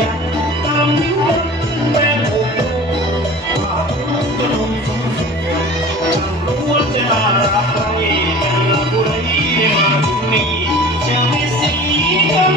ยันตามนิ้วแม่โอ้โหว่าจะลงสมสุขช่างรู้ว่าจะน่ารักใครเป็นละบุรีได้มาถึงนี่จะไม่เสียกัน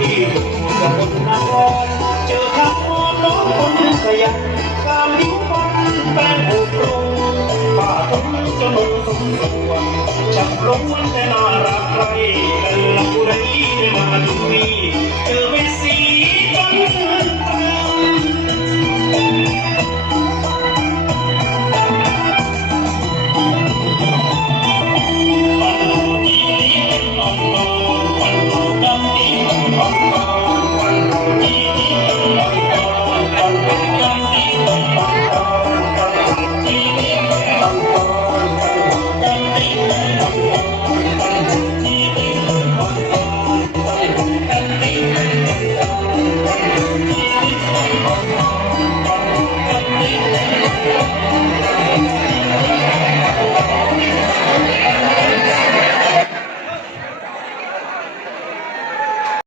ที่ถูกสกุลนครเจอคำวอนน้องคนขยันตามยิ้มฟันแป้งผูกโรงป่าทุ่งจนมุ่งสมส่วนช่างล้วนแต่น่ารักใครเป็นละบุรีได้มาดูนี่เจอไม่สีกัน